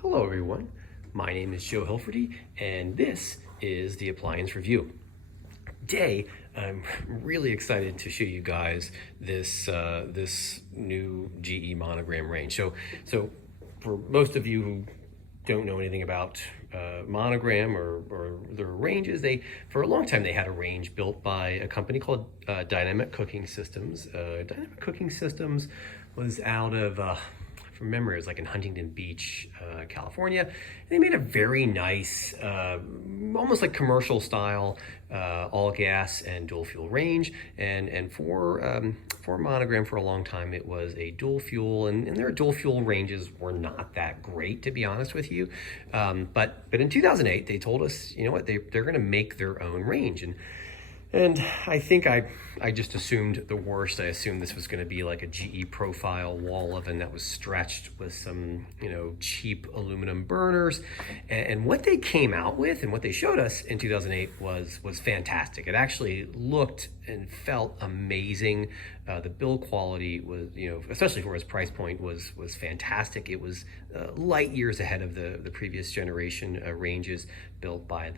Hello everyone, my name is Joe Hilferty and this is the Appliance Review. Today, I'm really excited to show you guys this new GE Monogram range. So for most of you who don't know anything about Monogram or their ranges, for a long time they had a range built by a company called Dynamic Cooking Systems. Dynamic Cooking Systems was out of from memory, it was like in Huntington Beach, California. They made a very nice, almost like commercial style, all gas and dual fuel range. And for Monogram for a long time, it was a dual fuel, and their dual fuel ranges were not that great, to be honest with you. But in 2008, they told us, you know what, they're going to make their own range. And I think I just assumed the worst. I assumed this was going to be like a GE profile wall oven that was stretched with some, cheap aluminum burners. And what they came out with and what they showed us in 2008 was fantastic. It actually looked and felt amazing. The build quality was, especially for its price point, was fantastic. It was light years ahead of the previous generation ranges built by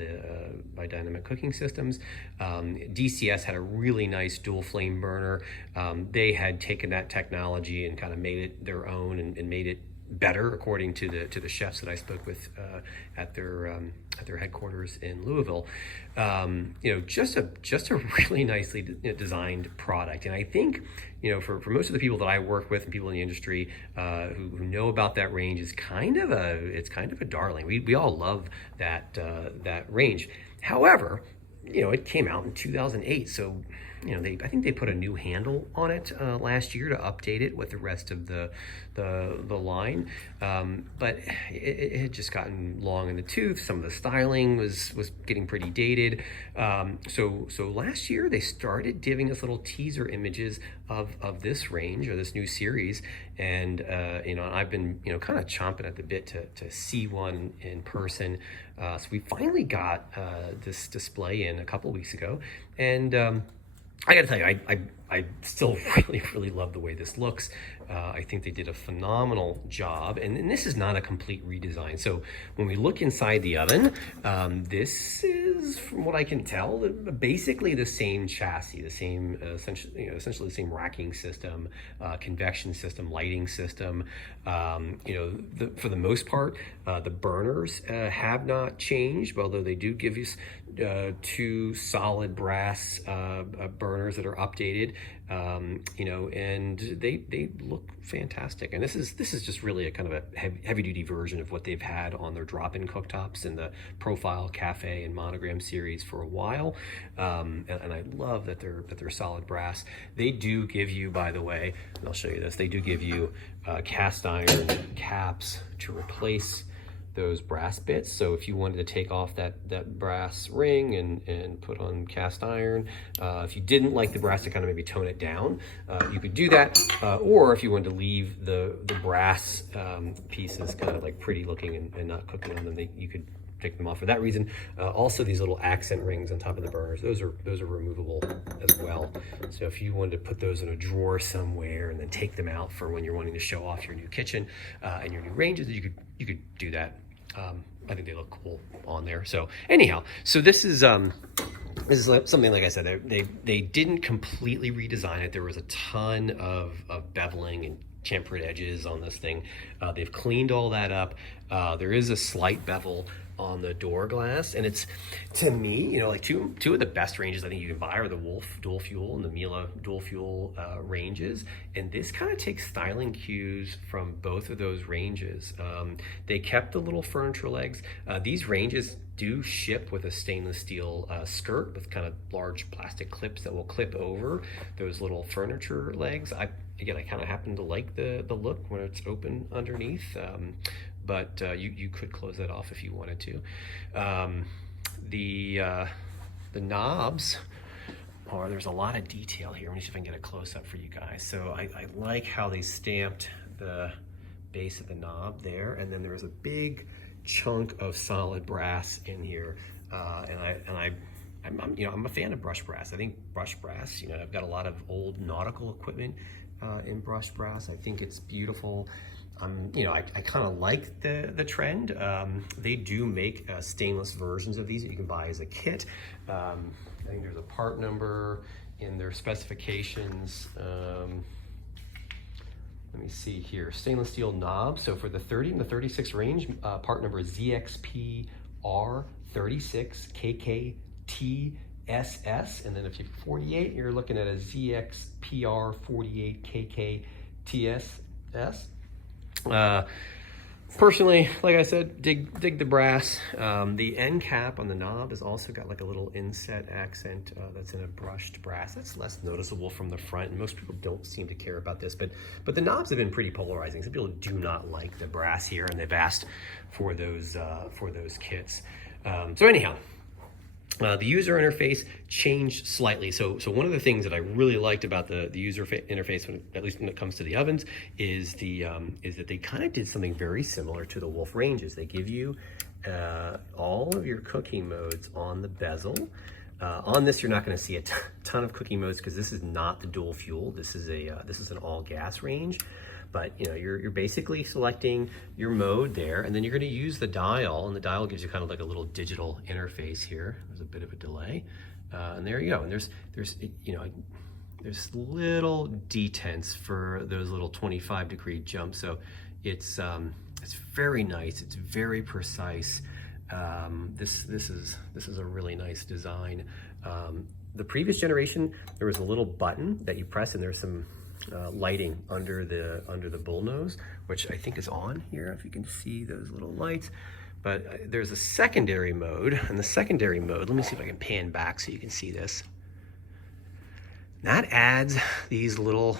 Dynamic Cooking Systems. DCS had a really nice dual flame burner. They had taken that technology and kind of made it their own and made it better, according to the chefs that I spoke with at their headquarters in Louisville. Just a really nicely designed product. And I think, for most of the people that I work with and people in the industry who know about that range, it's kind of a darling. We all love that range. However, it came out in 2008, so I think they put a new handle on it last year to update it with the rest of the line, but it had just gotten long in the tooth. Some of the styling was getting pretty dated. So last year they started giving us little teaser images of this range or this new series, and I've been kind of chomping at the bit to see one in person. So we finally got this display in a couple weeks ago, and I gotta tell you, I still really love the way this looks. I think they did a phenomenal job, and this is not a complete redesign. So when we look inside the oven, this is, from what I can tell, basically the same chassis, the same essentially the same racking system, convection system, lighting system. For the most part, the burners have not changed, although they do give you two solid brass burners that are updated. And they look fantastic. And this is just really a kind of a heavy duty version of what they've had on their drop-in cooktops in the Profile, Cafe, and Monogram series for a while. And I love that they're solid brass. They do give you, by the way, and I'll show you this, they do give you cast iron caps to replace those brass bits. So if you wanted to take off that brass ring and put on cast iron, if you didn't like the brass to kind of maybe tone it down, you could do that. Or if you wanted to leave the brass pieces kind of like pretty looking and not cooking on them, you could take them off for that reason. Also, these little accent rings on top of the burners, those are removable as well. So if you wanted to put those in a drawer somewhere and then take them out for when you're wanting to show off your new kitchen and your new ranges, you could do that. I think they look cool on there. So anyhow, so this is something, like I said, they didn't completely redesign it. There was a ton of beveling and chamfered edges on this thing. They've cleaned all that up. There is a slight bevel on the door glass, and it's, to me, like two of the best ranges I think you can buy are the Wolf dual fuel and the Miele dual fuel ranges, and this kind of takes styling cues from both of those ranges. They kept the little furniture legs. These ranges do ship with a stainless steel skirt with kind of large plastic clips that will clip over those little furniture legs. Again, I kind of happen to like the look when it's open underneath, but you could close that off if you wanted to. The knobs there's a lot of detail here. Let me see if I can get a close-up for you guys. So I like how they stamped the base of the knob there, and then there was a big chunk of solid brass in here, I'm a fan of brushed brass. I think brushed brass, I've got a lot of old nautical equipment in brushed brass. I think it's beautiful. I kind of like the trend. They do make stainless versions of these that you can buy as a kit. I think there's a part number in their specifications. Let me see here, stainless steel knob. So for the 30 and the 36 range, part number is ZXPR36KKTSS. And then if you're 48, you're looking at a ZXPR48KKTSS. Personally, like I said, dig the brass. The end cap on the knob has also got like a little inset accent that's in a brushed brass. That's less noticeable from the front, and most people don't seem to care about this, but the knobs have been pretty polarizing. Some people do not like the brass here, and they've asked for those kits. So anyhow, the user interface changed slightly. So one of the things that I really liked about the user interface, at least when it comes to the ovens, is that they kind of did something very similar to the Wolf ranges. They give you all of your cooking modes on the bezel. On this, you're not going to see a ton of cooking modes because this is not the dual fuel. This is an all gas range. But you're basically selecting your mode there, and then you're going to use the dial, and the dial gives you kind of like a little digital interface here. There's a bit of a delay, and there you go. And there's little detents for those little 25-degree jumps. So it's very nice. It's very precise. This is a really nice design. The previous generation, there was a little button that you press, and there's some lighting under the bullnose, which I think is on here, if you can see those little lights. But there's a secondary mode, and the secondary mode, let me see if I can pan back so you can see this. That adds these little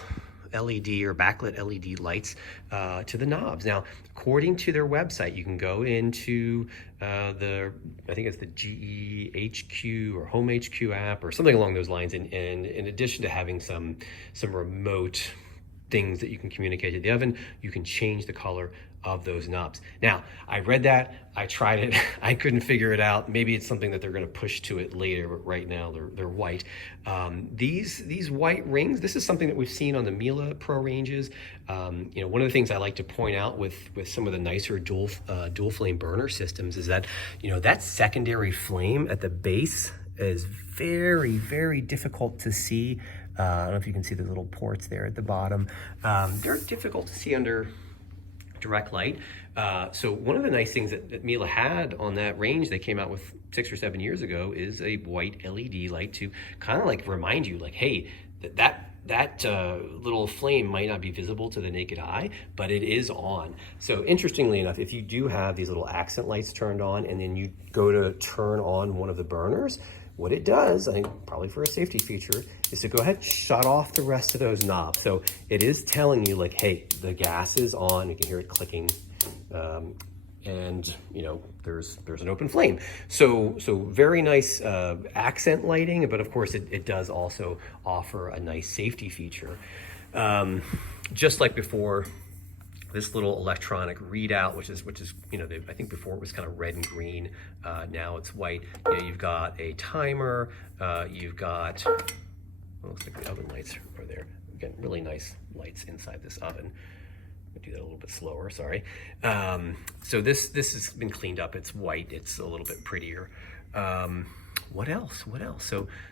LED or backlit LED lights to the knobs. Now, according to their website, you can go into I think it's the GE HQ or Home HQ app or something along those lines. And in addition to having some remote things that you can communicate to the oven, you can change the color of those knobs. Now, I read that, I tried it, I couldn't figure it out. Maybe it's something that they're going to push to it later, but right now they're white. These white rings, this is something that we've seen on the Miele Pro ranges. One of the things I like to point out with some of the nicer dual flame burner systems is that that secondary flame at the base is very, very difficult to see. I don't know if you can see the little ports there at the bottom. They're difficult to see under direct light. So one of the nice things that Miele had on that range they came out with 6 or 7 years ago is a white LED light to kind of like remind you, like, hey, that little flame might not be visible to the naked eye, but it is on. So interestingly enough, if you do have these little accent lights turned on and then you go to turn on one of the burners, what it does, I think probably for a safety feature, is to go ahead and shut off the rest of those knobs. So it is telling you, like, hey, the gas is on. You can hear it clicking, and there's an open flame. So very nice accent lighting, but of course it does also offer a nice safety feature. Just like before, this little electronic readout, which is I think before it was kind of red and green, now it's white. You've got a timer, you've got, looks like the oven lights are there. Again, really nice lights inside this oven. I'll do that a little bit slower, sorry. So this has been cleaned up. It's white, it's a little bit prettier. What else?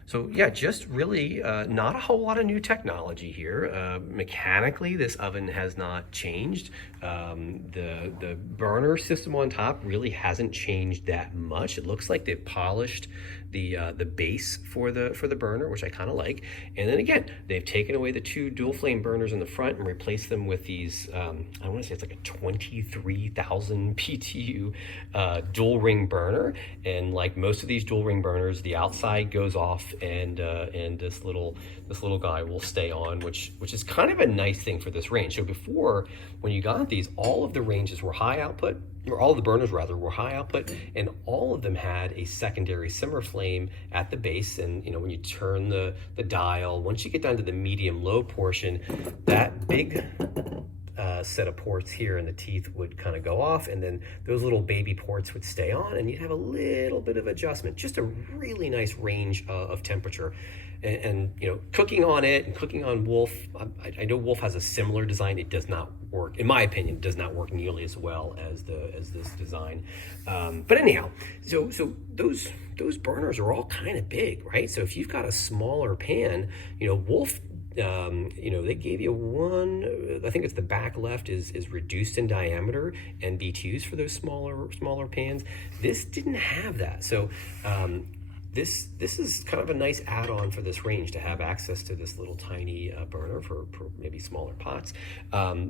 So yeah, just really not a whole lot of new technology here. Mechanically, this oven has not changed. The burner system on top really hasn't changed that much. It looks like they've polished the base for the burner, which I kind of like. And then again, they've taken away the 2 dual flame burners in the front and replaced them with these, I want to say it's like a 23,000 BTU dual ring burner. And like most of these dual ring burners, the outside goes off and this little guy will stay on, which is kind of a nice thing for this range. So before, when you got these, all of the ranges were high output, or all of the burners rather were high output, and all of them had a secondary simmer flame at the base. And when you turn the dial, once you get down to the medium low portion, that big set of ports here, and the teeth would kind of go off, and then those little baby ports would stay on, and you'd have a little bit of adjustment. Just a really nice range of temperature. And you know, cooking on it and cooking on Wolf, I know Wolf has a similar design. It does not work, in my opinion, it does not work nearly as well as this design. But anyhow, so those burners are all kind of big, right? So if you've got a smaller pan, you know, Wolf, you know, they gave you one, I think it's the back left is reduced in diameter and BTUs for those smaller pans. This didn't have that. So this is kind of a nice add-on for this range, to have access to this little tiny burner for maybe smaller pots.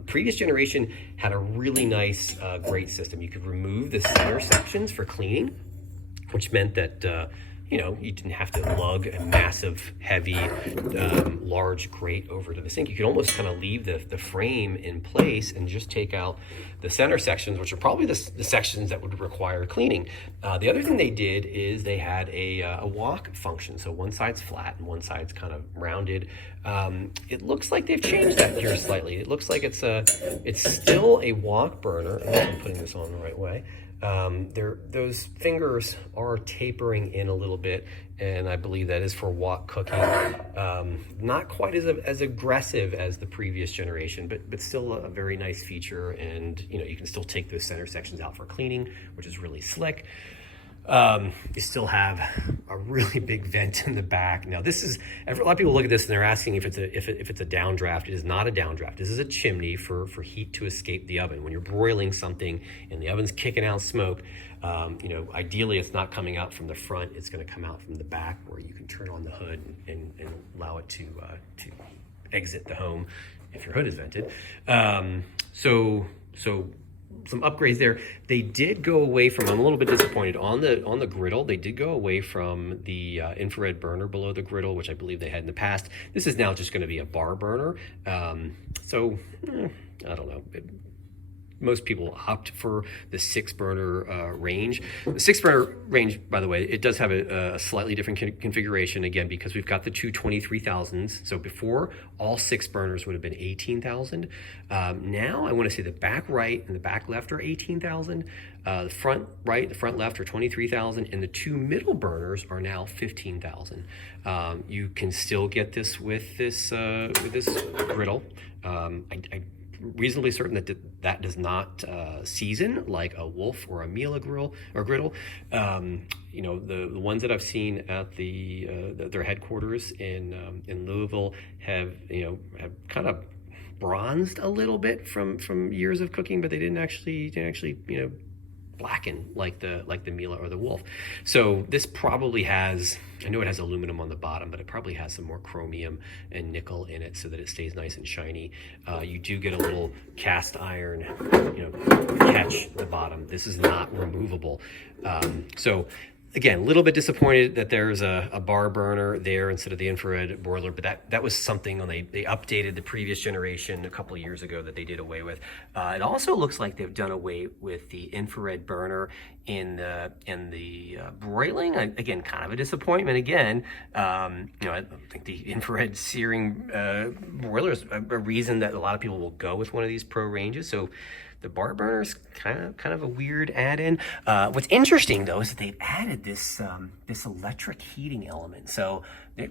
Previous generation had a really nice grate system. You could remove the center sections for cleaning, which meant that you know, you didn't have to lug a massive, heavy, large grate over to the sink. You could almost kind of leave the frame in place and just take out the center sections, which are probably the sections that would require cleaning. The other thing they did is they had a wok function. So one side's flat and one side's kind of rounded. It looks like they've changed that here slightly. It looks like it's still a wok burner. I'm putting this on the right way. Those fingers are tapering in a little bit, and I believe that is for wok cooking. Not quite as aggressive as the previous generation, but still a very nice feature. And you know, you can still take those center sections out for cleaning, which is really slick. You still have a really big vent in the back. Now this is, a lot of people look at this and they're asking if it's a downdraft. It is not a downdraft. This is a chimney for heat to escape the oven. When you're broiling something and the oven's kicking out smoke, you know, ideally it's not coming out from the front. It's going to come out from the back, where you can turn on the hood and allow it to exit the home if your hood is vented. So some upgrades there. They did go away from, I'm a little bit disappointed, on the griddle, they did go away from the infrared burner below the griddle, which I believe they had in the past. This is now just going to be a bar burner. I don't know. Most people opt for the 6-burner range. The 6-burner range, by the way, it does have a slightly different configuration, again, because we've got the two 23,000s. So before, all 6 burners would have been 18,000. Now I want to say the back right and the back left are 18,000. The front right, the front left are 23,000, and the 2 middle burners are now 15,000. You can still get this with this griddle. I'm reasonably certain that does not season like a Wolf or a Miele griddle. You know, the ones that I've seen at their headquarters in Louisville have kind of bronzed a little bit from years of cooking, but they didn't actually you know, blacken like the Miele or the Wolf. So this probably has, I know it has aluminum on the bottom, but it probably has some more chromium and nickel in it so that it stays nice and shiny. You do get a little cast iron, you know, catch at the bottom. This is not removable. So again, a little bit disappointed that there's a bar burner there instead of the infrared boiler, but that was something when they updated the previous generation a couple of years ago that they did away with. It also looks like they've done away with the infrared burner in the broiling. Again, kind of a disappointment. Again, you know, I think the infrared searing boiler is a reason that a lot of people will go with one of these pro ranges. So the bar burner is kind of a weird add-in. What's interesting though is that they've added this electric heating element. So there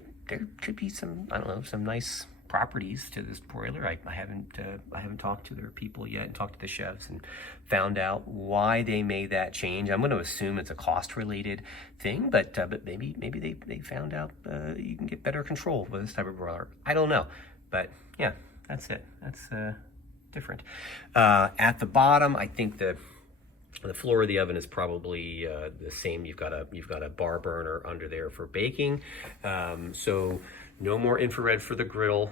could be some, I don't know, some nice properties to this broiler. I haven't talked to their people yet and talked to the chefs and found out why they made that change. I'm going to assume it's a cost-related thing, but maybe they found out you can get better control with this type of broiler. I don't know, but yeah, that's it. That's different. At the bottom, I think the floor of the oven is probably the same. You've got a bar burner under there for baking. So no more infrared for the griddle.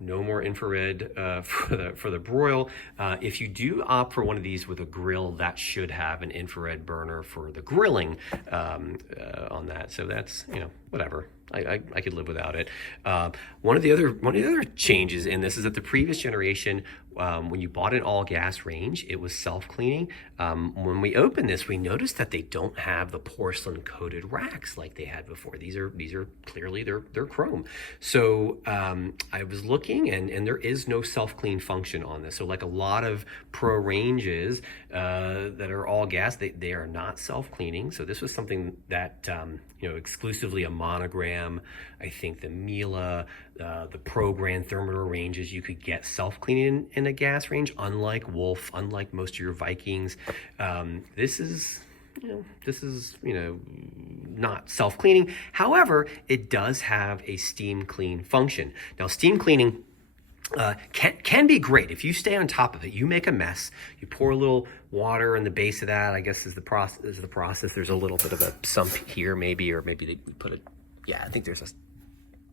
No more infrared for the broil. If you do opt for one of these with a grill, that should have an infrared burner for the grilling on that. So that's, you know, whatever. I could live without it. One of the other changes in this is that the previous generation, when you bought an all gas range, it was self-cleaning. When we opened this, we noticed that they don't have the porcelain coated racks like they had before. These are clearly they're chrome. So I was looking, and there is no self-clean function on this. So like a lot of pro ranges that are all gas, they are not self-cleaning. So this was something that exclusively a Monogram. I think the Miele, the Pro Grand Thermador ranges, you could get self-cleaning in a gas range, unlike Wolf, unlike most of your Vikings. This is not self-cleaning. However, it does have a steam clean function. Now, steam cleaning can be great if you stay on top of it. You make a mess, you pour a little water in the base of that, I guess is the process. There's a little bit of a sump here, maybe they put it. Yeah, I think there's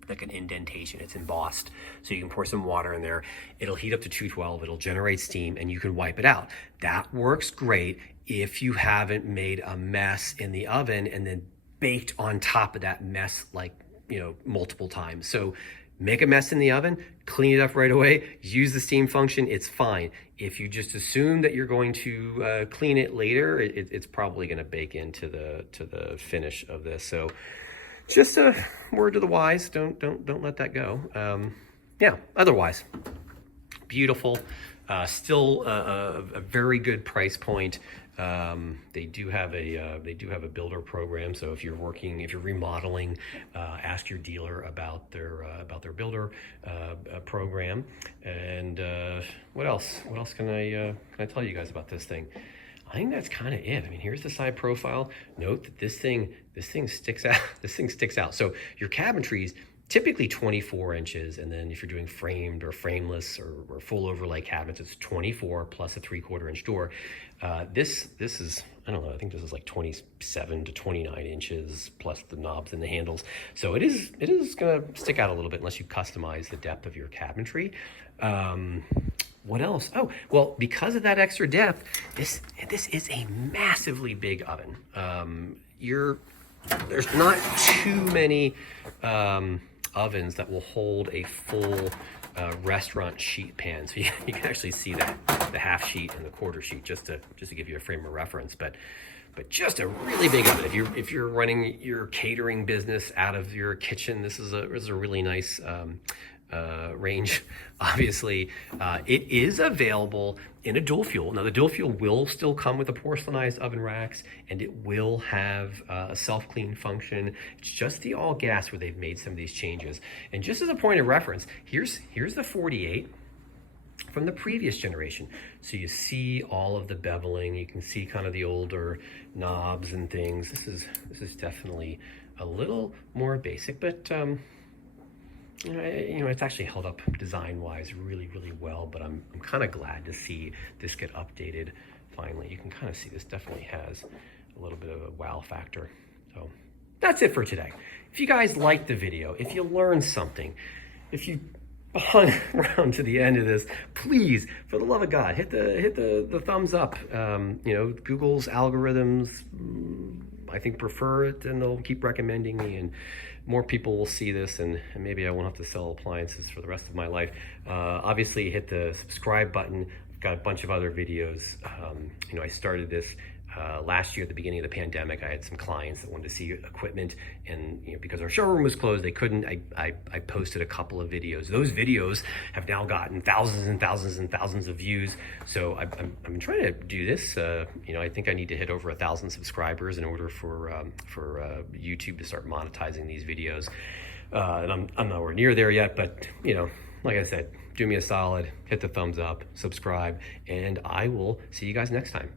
like an indentation. It's embossed, so you can pour some water in there. It'll heat up to 212. It'll generate steam, and you can wipe it out. That works great if you haven't made a mess in the oven and then baked on top of that mess multiple times. So make a mess in the oven, clean it up right away, use the steam function, it's fine. If you just assume that you're going to clean it later, it's probably going to bake into the finish of this. So just a word to the wise, don't let that go. Otherwise, beautiful, still a very good price point. They do have a builder program. So if you're remodeling, ask your dealer about their builder program. And what else can I tell you guys about this thing? I think that's kind of it. I mean, here's the side profile. Note that this thing sticks out. This thing sticks out. So your cabinetry's typically 24 inches, and then if you're doing framed or frameless or full overlay cabinets, it's 24 plus a 3/4 inch door. This is, I don't know, I think this is like 27 to 29 inches plus the knobs and the handles. So it is gonna stick out a little bit unless you customize the depth of your cabinetry. What else? Oh, well, because of that extra depth, this is a massively big oven. There's not too many ovens that will hold a full restaurant sheet pan. So you can actually see that, the half sheet and the quarter sheet, just to give you a frame of reference. But just a really big oven. If you're running your catering business out of your kitchen, this is a really nice range. Obviously, it is available in a dual fuel. Now, the dual fuel will still come with the porcelainized oven racks, and it will have a self-clean function. It's just the all gas where they've made some of these changes. And just as a point of reference, here's the 48 from the previous generation. So you see all of the beveling. You can see kind of the older knobs and things. This is definitely a little more basic, but it's actually held up design-wise really, really well, but I'm kind of glad to see this get updated finally. You can kind of see this definitely has a little bit of a wow factor. So that's it for today. If you guys liked the video, if you learned something, if you hung around to the end of this, please, for the love of God, hit the thumbs up. Google's algorithms, I think, prefer it, and they'll keep recommending me, and more people will see this, and maybe I won't have to sell appliances for the rest of my life. Obviously, hit the subscribe button. I've got a bunch of other videos. I started this last year at the beginning of the pandemic. I had some clients that wanted to see equipment, and because our showroom was closed, they couldn't. I posted a couple of videos. Those videos have now gotten thousands and thousands and thousands of views. So I'm trying to do this. I think I need to hit over 1,000 subscribers in order for YouTube to start monetizing these videos. And I'm nowhere near there yet, but like I said, do me a solid, hit the thumbs up, subscribe, and I will see you guys next time.